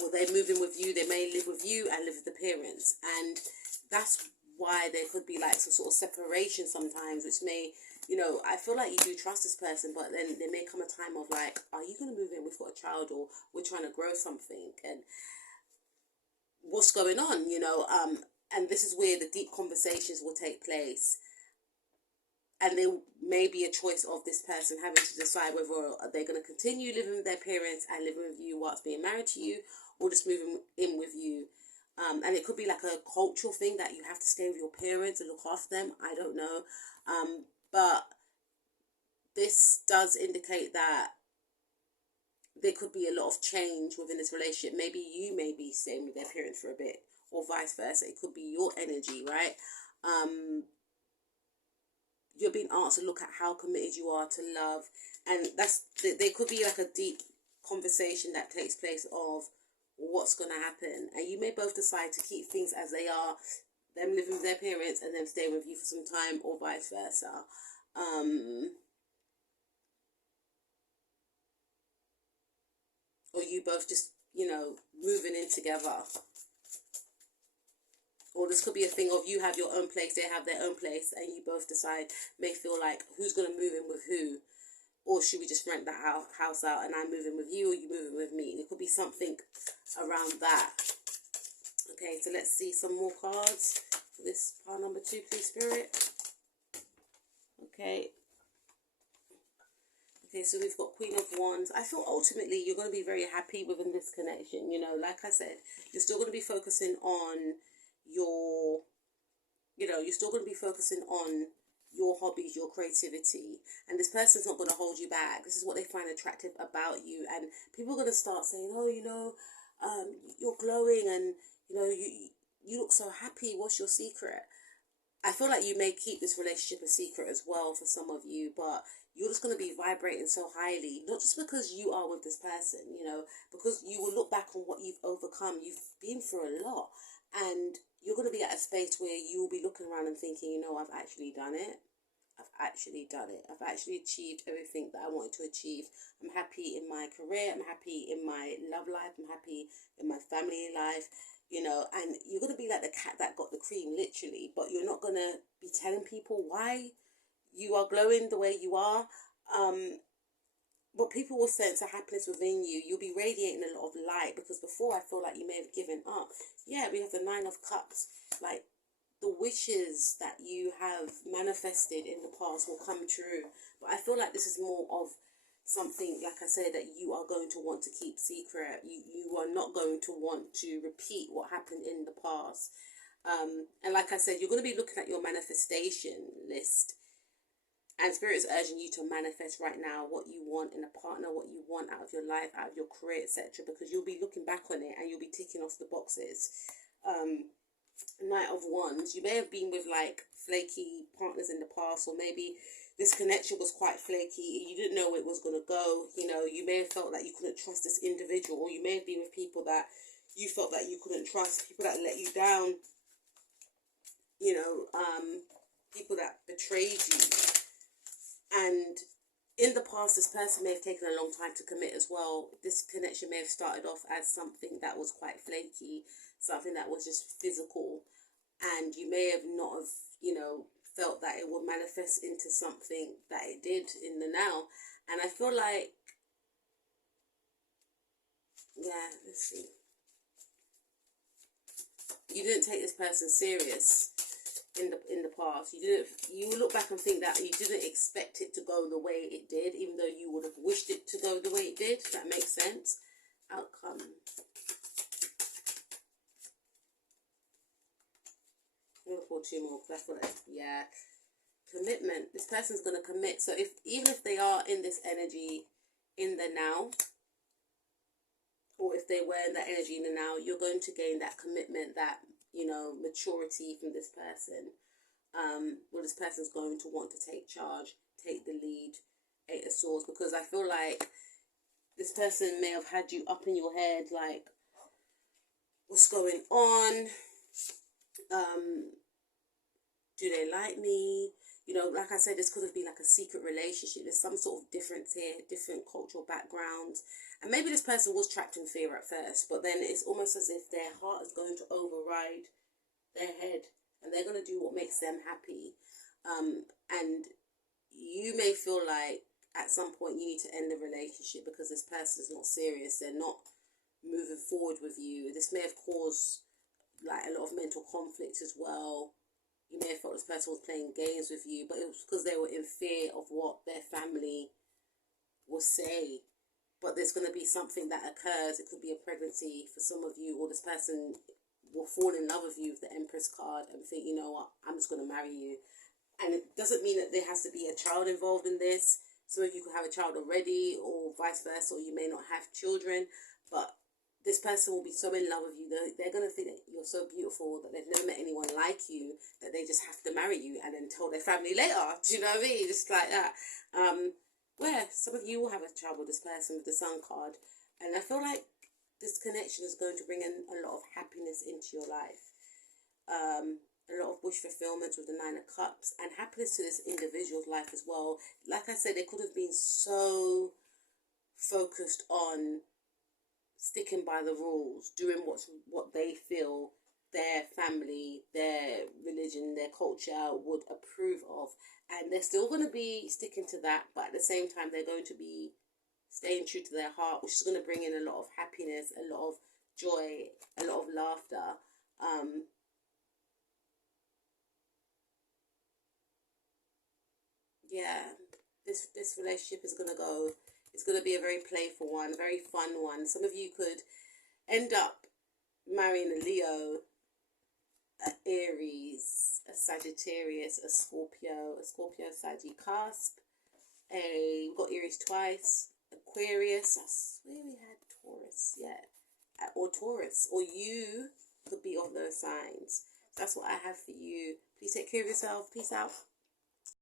well, they move in with you, they may live with you and live with the parents. And that's why there could be like some sort of separation sometimes, which may, you know, I feel like you do trust this person, but then there may come a time of like, are you going to move in? We've got a child, or we're trying to grow something, and what's going on, you know? And this is where the deep conversations will take place. And there may be a choice of this person having to decide whether they're going to continue living with their parents and living with you whilst being married to you, or just moving in with you. And it could be like a cultural thing that you have to stay with your parents and look after them. I don't know. But this does indicate that there could be a lot of change within this relationship. Maybe you may be staying with their parents for a bit, or vice versa. It could be your energy, right? You're being asked to look at how committed you are to love, and there could be like a deep conversation that takes place of what's going to happen, and you may both decide to keep things as they are, them living with their parents and them staying with you for some time, or vice versa. Or you both just, you know, moving in together. Or this could be a thing of you have your own place, they have their own place, and you both decide, may feel like, who's going to move in with who? Or should we just rent that house out and I move in with you, or you move in with me? It could be something around that. Okay, so let's see some more cards for this pile number 2, please, Spirit. Okay. Okay, so we've got Queen of Wands. I feel ultimately you're going to be very happy within this connection. You know, like I said, you're still going to be focusing on your, you know, you're still going to be focusing on your hobbies, your creativity, and this person's not going to hold you back. This is what they find attractive about you, and people are going to start saying, oh, you know, you're glowing, and, you know, you look so happy. What's your secret? I feel like you may keep this relationship a secret as well for some of you, but you're just going to be vibrating so highly, not just because you are with this person, you know, because you will look back on what you've overcome. You've been through a lot, and you're going to be at a space where you will be looking around and thinking, you know, I've actually done it. I've actually done it. I've actually achieved everything that I wanted to achieve. I'm happy in my career. I'm happy in my love life. I'm happy in my family life, you know, and you're going to be like the cat that got the cream, literally, but you're not going to be telling people why you are glowing the way you are. But people will sense a happiness within you. You'll be radiating a lot of light, because before I feel like you may have given up. Yeah, we have the 9 of Cups. Like, the wishes that you have manifested in the past will come true. But I feel like this is more of something, like I said, that you are going to want to keep secret. You are not going to want to repeat what happened in the past. And like I said, you're going to be looking at your manifestation list. And Spirit is urging you to manifest right now what you want in a partner, what you want out of your life, out of your career, etc. Because you'll be looking back on it and you'll be ticking off the boxes. Knight of Wands. You may have been with like flaky partners in the past, or maybe this connection was quite flaky. You didn't know where it was going to go. You know, you may have felt that you couldn't trust this individual, or you may have been with people that you felt that you couldn't trust, people that let you down, you know, people that betrayed you. And in the past, this person may have taken a long time to commit as well. This connection may have started off as something that was quite flaky, something that was just physical, and you may have not have, you know, felt that it would manifest into something that it did in the now. And I feel like, yeah, let's see. You didn't take this person serious in the past. You look back and think that you didn't expect it to go the way it did, even though you would have wished it to go the way it did, if that makes sense. Outcome. I'm gonna pull 2 more because I feel like, yeah, commitment. This person's gonna commit. So even if they are in this energy in the now, or if they were in that energy in the now, you're going to gain that commitment, that, you know, maturity from this person. Well, this person's going to want to take charge, take the lead, 8 of Swords, because I feel like this person may have had you up in your head, like, what's going on? Do they like me? You know, like I said, this could have been like a secret relationship. There's some sort of difference here, different cultural backgrounds. And maybe this person was trapped in fear at first, but then it's almost as if their heart is going to override their head, and they're going to do what makes them happy. And you may feel like at some point you need to end the relationship because this person is not serious. They're not moving forward with you. This may have caused like a lot of mental conflict as well. You may have thought this person was playing games with you, but it was because they were in fear of what their family will say. But there's going to be something that occurs. It could be a pregnancy for some of you, or this person will fall in love with you with the Empress card and think, you know what, I'm just going to marry you. And it doesn't mean that there has to be a child involved in this. Some of you could have a child already, or vice versa, or you may not have children. But this person will be so in love with you. They're going to think that you're so beautiful, that they've never met anyone like you, that they just have to marry you and then tell their family later. Do you know what I mean? Just like that. Where some of you will have a child with this person with the Sun card. And I feel like this connection is going to bring in a lot of happiness into your life. A lot of wish fulfillment with the Nine of Cups, and happiness to this individual's life as well. Like I said, they could have been so focused on sticking by the rules, doing what they feel their family, their religion, their culture would approve of. And they're still going to be sticking to that, but at the same time, they're going to be staying true to their heart, which is going to bring in a lot of happiness, a lot of joy, a lot of laughter. Yeah, this relationship is going to go, it's going to be a very playful one, very fun one. Some of you could end up marrying a Leo, an Aries, a Sagittarius, a Scorpio, Saggy cusp. We've got Aries twice, Aquarius, I swear we had Taurus, yeah, or Taurus, or you could be of those signs. So that's what I have for you. Please take care of yourself. Peace out.